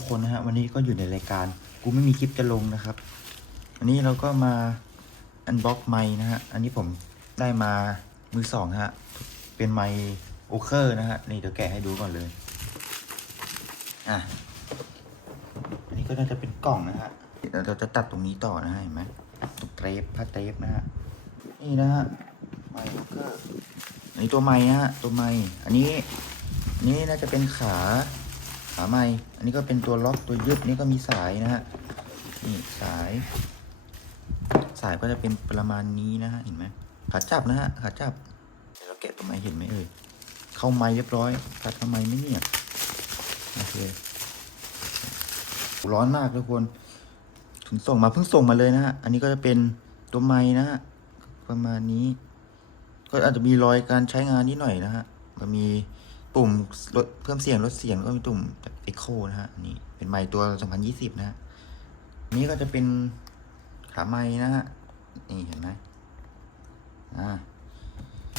กคนนะฮะวันนี้ก็อยู่ในรายการ กูไม่มีคลิปจะลงนะครับ วันนี้เราก็มาอันบ็อกไม้นะฮะอันนี้ผมได้มามือสองฮะเป็นไมค์โอเคอร์นะฮะนี่เดี๋ยวแกะให้ดูก่อนเลยอะอันนี้ก็น่าจะเป็นกล่องนะฮะเดี๋ยวเราจะตัดตรงนี้ต่อนะฮะเห็นไหมตรงเทปผ้าเทปนะฮะนี่นะฮะไมค์โอเคอร์อันนี้ตัวไม้นะฮะตัวไม้อันนี้อันนี้น่าจะเป็นขาาไม้อันนี้ก็เป็นตัวล็อกตัวยึดนี่ก็มีสายนะฮะนี่สาย สายก็จะเป็นประมาณนี้นะฮะเห็นไหมขาจับนะฮะขาจับเดี๋ยวเราแกะตัวไม้เห็นไหมเอ่ยเข้าไม้เรียบร้อยตัดเข้าไม้ไม่เนี่ยโอเคร้อนมากทุกคนถึงส่งมาเพิ่งส่งมาเลยนะฮะอันนี้ก็จะเป็นตัวไม้นะฮะประมาณนี้ ก็อาจจะมีรอยการใช้งานนิดหน่อยนะฮะมันมี ปุ่มลดเพิ่มเสียงลดเสียงแล้วก็มีตุ่มเอ็กโคนะฮะนี่เป็นไมค์ตัว 2020 นะฮะนนี้ก็จะเป็นขาไม้นะฮะนี่เห็นไหมอ่า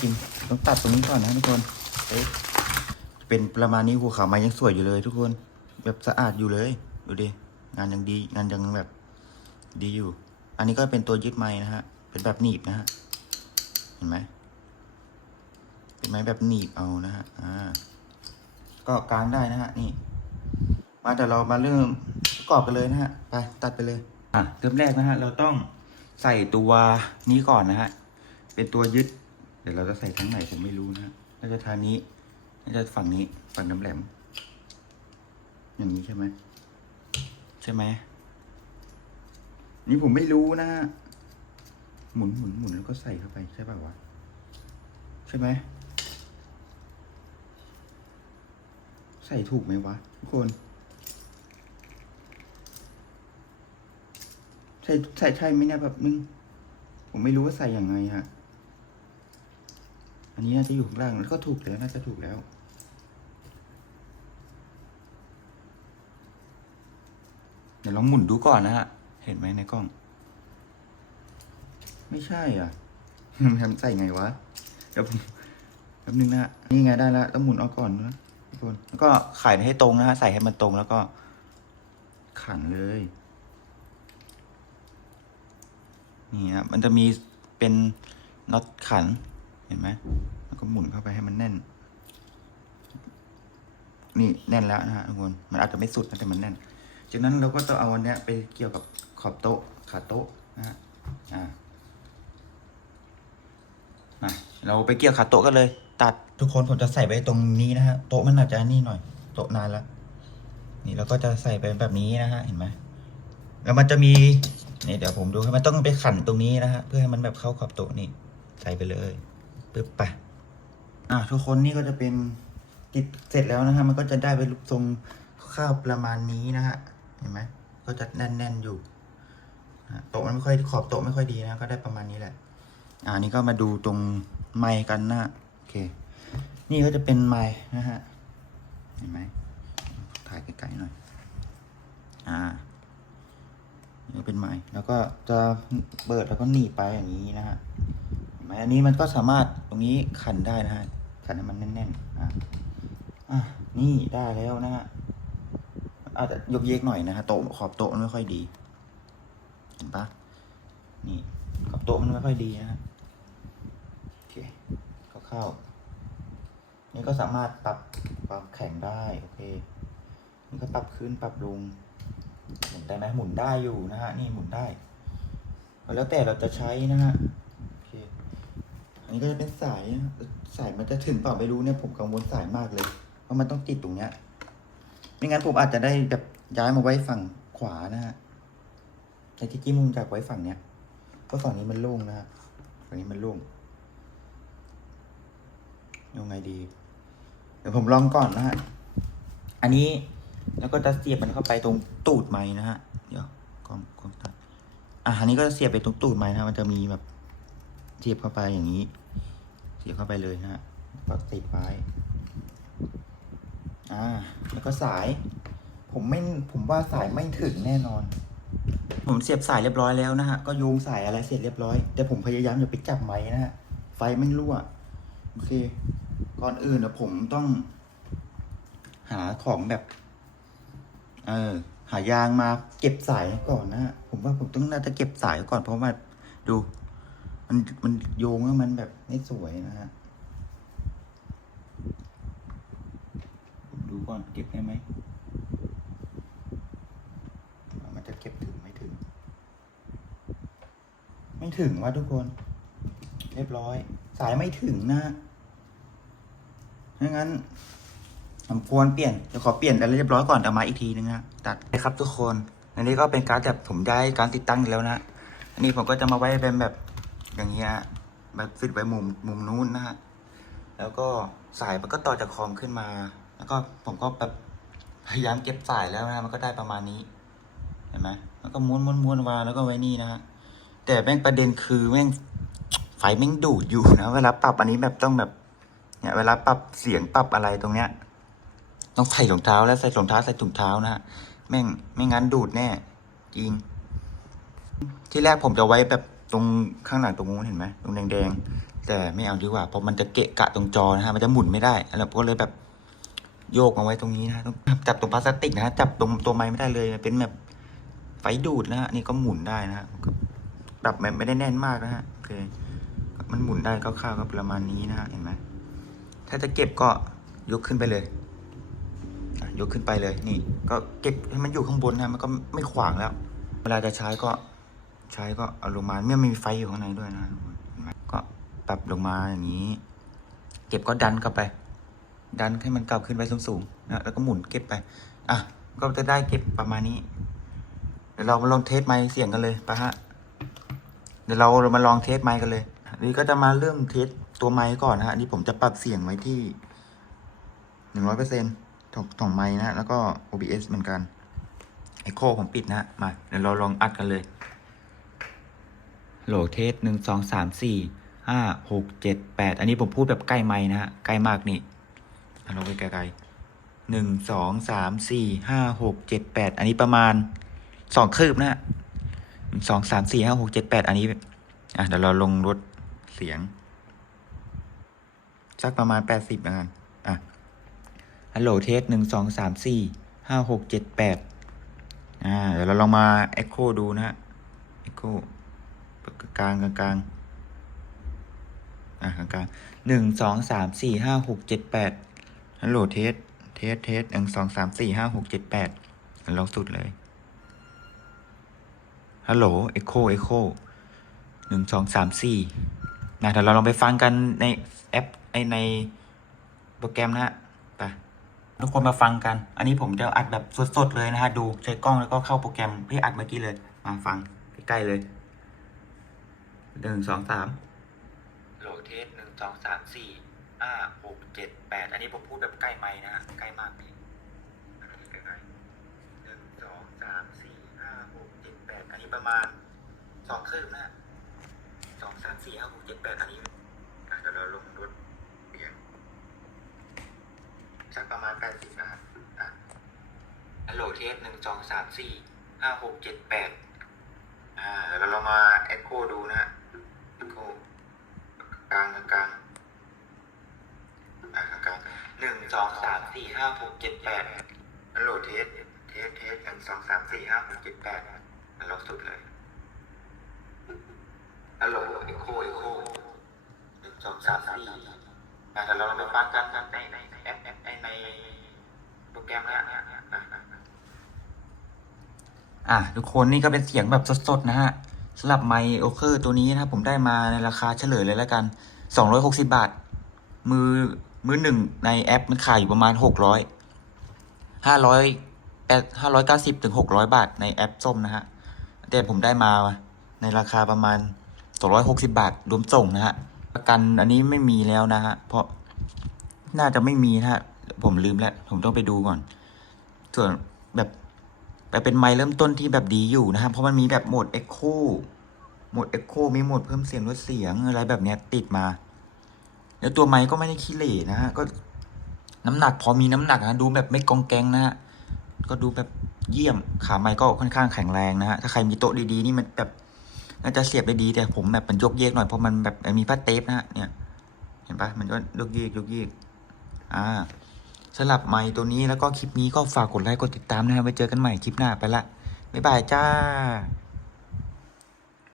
จริงต้องตัดตรงนี้ก่อนนะทุกคนเอ๊ะเป็นประมาณนี้หัวขาไม้ยังสวยอยู่เลย ทุกคนแบบสะอาดอยู่เลยดูดิงานยังดีงานยังแบบดีอยู่ อันนี้ก็เป็นตัวยึดไม้นะฮะเป็นแบบหนีบนะฮะเห็นไหม เป็นไม้แบบหนีบเอานะฮะอ่าก็กางได้นะฮะนี่ มาแต่เรามาเริ่มประกอบกันเลยนะฮะไปตัดไปเลยอะเริ่มแรกนะฮะเราต้องใส่ตัวนี้ก่อนนะฮะเป็นตัวยึด เดี๋ยวเราจะใส่ทั้งไหนผมไม่รู้นะฮะน่าจะทางนี้น่าจะฝั่งนี้ฝั่งน้ำแหลม อย่างนี้ใช่ไหมใช่ไหมนี่ผมไม่รู้นะฮะหมุนหมุนหมุนแล้วก็ใส่เข้าไปใช่ป่าวะใช่ไหม ส่ถูกไหมวะทุกคน ใส่ใส่ใช่ไหมเนี่ยแบบนึง ผมไม่รู้ว่าใส่ยังไงฮะ อันนี้น่าจะอยู่ข้างล่างแล้วก็ถูกแล้วน่าจะถูกแล้วเดี๋ยวลองหมุนดูก่อนนะฮะ เห็นไหมในกล้อง ไม่ใช่อะทำใส่ไงวะ เดี๋ยวผมแป๊บนึงนะนี่ไงได้แล้วต้องหมุนออกก่อนนะ แล้วก็ไขให้ตรงนะฮะ ใส่ให้มันตรงแล้วก็ ขันเลย นี่ฮะมันจะมีเป็นน็อตขัน เห็นไหมแล้วก็หมุนเข้าไปให้มันแน่น นี่แน่นแล้วนะฮะทุกคน มันอาจจะไม่สุดนะแต่มันแน่น จากนั้นเราก็ต้องเอาอันเนี้ยไปเกี่ยวกับขอบโต๊ะ ขาโต๊ะนะฮะ อ่า เราไปเกี่ยวขาโต๊ะกันเลย ตัด ทุกคนผมจะใส่ไปตรงนี้นะฮะโต๊ะมันอาจจะนี่หน่อย โต๊ะนานแล้วนี่เราก็จะใส่ไปแบบนี้นะฮะเห็นไหมแล้วมันจะมีนี่เดี๋ยวผมดูให้มันต้องไปขันตรงนี้นะฮะเพื่อให้มันแบบเข้าขอบโต๊ะนี่ใส่ไปเลยปึ๊บไปอะทุกคนนี่ก็จะเป็นติดเสร็จแล้วนะฮะมันก็จะได้เป็นรูปทรงข้าวประมาณนี้นะฮะเห็นไหมก็จะแน่นๆอยู่โต๊ะมันไม่ค่อยขอบโต๊ะไม่ค่อยดีนะก็ได้ประมาณนี้แหละ อ่านี่ก็มาดูตรงไมค์กันนะโอเค นี่ก็จะเป็นไมค์นะฮะ เห็นไหมถ่ายไกลๆหน่อย อ่านี่เป็นไม้แล้วก็จะเปิดแล้วก็หนีไปอย่างนี้นะฮะเห็นไหมอันนี้มันก็สามารถตรงนี้ขันได้นะฮะ ขันให้มันแน่นๆอะอะนี่ได้แล้วนะฮะ อาจจะยกเยกหน่อยนะฮะ โต๊ะขอบโต๊ะมันไม่ค่อยดี เห็นปะนี่ขอบโต๊ะมันไม่ค่อยดีนะฮะ โอเคเข้าๆ นี่ก็สามารถปรับปรับแข็งได้โอเคนี่ก็ปรับขึ้นปรับลงหมุนได้ไหมหมุนได้อยู่นะฮะนี่หมุนได้แล้วแต่เราจะใช้นะฮะโอเคอันนี้ก็จะเป็นสายสายมันจะถึงเปล่าไม่รู้เนี่ยผมกังวลสายมากเลยเพราะมันต้องติดตรงเนี้ยไม่งั้นผมอาจจะได้แบบย้ายมาไว้ฝั่งขวานะฮะแต่ที่จริงผมอยากไว้ฝั่งเนี้ยเพราะฝั่งนี้มันโล่งนะฮะฝั่งนี้มันโล่งยังไงดี เดี๋ยวผมลองก่อนนะฮะ อันนี้แล้วก็จะเสียบมันเข้าไปตรงตูดไม้นะฮะ เดี๋ยวกล้องกล้องตัด อะอันนี้ก็จะเสียบไปตรงตูดไม้นะฮะมันจะมีแบบเสียบเข้าไปอย่างนี้ เสียบเข้าไปเลยนะฮะก็ติดไว้อ่า แล้วก็สาย ผมไม่ ผมว่าสายไม่ถึงแน่นอน ผมเสียบสายเรียบร้อยแล้วนะฮะ ก็โยงสายอะไรเสร็จเรียบร้อย แต่ผมพยายามอย่าไปจับไม้นะฮะ ไฟไม่รั่ว โอเค ก่อนอื่นนะผมต้อง หาของแบบ เออ หายางมาเก็บสายก่อนนะฮะผมว่าผมต้องน่าจะเก็บสายก่อนเพราะว่าดู มันมันโยงแล้วมันแบบไม่สวยนะฮะผมดูก่อนเก็บได้ไหมมันจะเก็บถึงไม่ถึง ไม่ถึงว่ะทุกคน เรียบร้อย สายไม่ถึงนะ ฮะถ้างั้นผมควรเปลี่ยนเดี๋ยวขอเปลี่ยนอะไรเรียบร้อยก่อนเอามาอีกทีนึงนะตัดนะครับทุกคน อันนี้ก็เป็นการแบบผมได้การติดตั้งแล้วนะอันนี้ผมก็จะมาไว้เป็นแบบอย่างเงี้ยแบบฟิตไว้มุมมุมนู้นนะฮะแล้วก็สายมันก็ต่อจากคอมขึ้นมา แล้วก็ผมก็แบบพยายามเก็บสายแล้วนะมันก็ได้ประมาณนี้เห็นไหมแล้วก็ม้วนม้วนม้วนวาแล้วก็ไว้นี่นะฮะแต่แม่งประเด็นคือแม่งไฟแม่งดูดอยู่นะเวลาปรับอันนี้แบบต้องแบบ เนี่ยเวลาปรับเสียงปรับอะไรตรงเนี้ย ต้องใส่รองเท้าแล้วใส่รองเท้าใส่ถุงเท้านะฮะแม่งไม่งั้นดูดแน่จริง ที่แรกผมจะไว้แบบตรงข้างหลังตรงนู้นเห็นไหมตรงแดงๆแต่ไม่เอาดีกว่าเพราะมันจะเกะกะตรงจอนะฮะมันจะหมุนไม่ได้แล้วก็เลยแบบโยกมาไว้ตรงนี้นะต้องจับตรงพลาสติกนะฮะจับตรงตัวไม้ไม่ได้เลยเป็นแบบไฟดูดนะฮะนี่ก็หมุนได้นะฮะแบบแบบไม่ได้แน่นมากนะฮะโอเคมันหมุนได้คร่าวๆก็ประมาณนี้นะฮะเห็นไหม ถ้าจะเก็บก็ยกขึ้นไปเลยยกขึ้นไปเลยนี่ ก็เก็บให้มันอยู่ข้างบนนะมันก็ไม่ขวางแล้ว เวลาจะใช้ก็ใช้ก็เอาลงมาเมื่อมีไฟอยู่ข้างในด้วยนะก็ปรับลงมาอย่างนี้ เก็บก็ดันเข้าไป ดันให้มันกลับขึ้นไปสูงๆนะแล้วก็หมุนเก็บไปอะก็จะได้เก็บประมาณนี้ เดี๋ยวเรามาลองเทสไมค์เสียงกันเลยปะฮะเดี๋ยวเรามาลองเทสไมค์กันเลยนี่ก็จะมาเริ่มเทส ตัวไมค์ก่อนนะฮะอันนี่ผมจะปรับเสียงไว้ที่หนึ่งร้อยเปอร์เซ็นต์ของของไม้นะ แล้วก็ OBS เหมือนกันไอโคผมปิดนะมาเดี๋ยวเราลองอัดกันเลย โหลเทสหนึ่งสองสามสี่ห้าหกเจ็ดแปดอันนี้ผมพูดแบบใกล้ไม้นะฮะใกล้มากนี่เอาเราไปไกลๆหนึ่งสองสามสี่ห้าหกเจ็ดแปดอันนี้ประมาณสองคืบนะฮะสองสามสี่ห้าหกเจ็ดแปดอันนี้อะเดี๋ยวเราลงลดเสียง สักประมาณแปดสิบนะกันอะฮัลโหลเทสหนึ่งสองสามสี่ห้าหกเจ็ดแปดอ่าเดี๋ยวเราลองมาเอ็กโคดูนะฮะเอ็กโคกลางกลางกลางอ่ากลางกลางหนึ่งสองสามสี่ห้าหกเจ็ดแปดฮัลโหลเทสเทสเทสหนึ่งสองสามสี่ห้าหกเจ็ดแปดลองสุดเลยฮัลโหลเอ็กโคเอ็กโคหนึ่งสองสามสี่นะเดี๋ยวเราลองไปฟังกันในแอป ไอในโปรแกรมนะฮะไปทุกคนมาฟังกัน อันนี้ผมจะอัดแบบสดๆเลยนะฮะ ดูใช้กล้องแล้วก็เข้าโปรแกรมที่อัดเมื่อกี้เลย มาฟังใกล้ๆเลยหนึ่งสองสามโหลเทสหนึ่งสองสามสี่ห้าหกเจ็ดแปดอันนี้ผมพูดแบบใกล้ไม้นะฮะใกล้มากพี่อันนี้ใกล้ๆหนึ่งสองสามสี่ห้าหกเจ็ดแปดอันนี้ประมาณสองคืบนะฮะสองสามสี่ห้าหกเจ็ดแปดอันนี้เดี๋ยวเราลงรถเบียง สัก ประมาณแปดสิบนะครับอะฮัลโหลเทสหนึ่งสองสามสี่ห้าหกเจ็ดแปดอ่าเดี๋ยวเราลองมาเอ็กโคดูนะฮะเอ็กโคกลางกลางกลางอ่ากลางกลางหนึ่งสองสามสี่ห้าหกเจ็ดแปดฮัลโหลเทสเทสเทสหนึ่งสองสามสี่ห้าหกเจ็ดแปดเราสุดเลยฮัลโหลเอ็กโคเอ็กโคหนึ่งสองสามสี่ อ่เดี๋ยวเราไปฟังกันในในแอปในในโปรแกรมแล้วนะอะทุกคนนี่ก็เป็นเสียงแบบสดๆนะฮะสำหรับไมโอเคอร์ตัวนี้นะครับผมได้มาในราคาเฉลยเลยแล้วกัน 260 บาท มือมือหนึ่งในแอปมันขายอยู่ประมาณ 600 500แปด590ถึง600 บาทในแอปส้มนะฮะแต่ผมได้มาในราคาประมาณ 260 บาทรวมส่งนะฮะ ประกันอันนี้ไม่มีแล้วนะฮะ เพราะน่าจะไม่มีนะฮะผมลืมแล้ว ผมต้องไปดูก่อน ส่วนแบบไปเป็นไมค์เริ่มต้นที่แบบดีอยู่นะฮะเพราะมันมีแบบโหมด Echo โหมด Echo มีโหมดเพิ่มเสียงลดเสียงอะไรแบบเนี้ยติดมา แล้วตัวไมค์ก็ไม่ได้ขี้เหร่นะฮะก็น้ำหนักพอมีน้ำหนักนะดูแบบไม่กองแกงนะฮะก็ดูแบบเยี่ยมขาไมค์ก็ค่อนข้างแข็งแรงนะฮะถ้าใครมีโต๊ะดีๆนี่มันแบบ น่าจะเสียบได้ดีแต่ผมแบบมันยกเยกหน่อยเพราะมันแบบมีผ้าเทปนะฮะเนี่ย เห็นปะมันก็ยกเยกยกเยกอ่าสำหรับไม้ตัวนี้แล้วก็คลิปนี้ก็ฝากกดไลค์กดติดตามนะครับไว้เจอกันใหม่คลิปหน้าไปละบ๊ายบายจ้า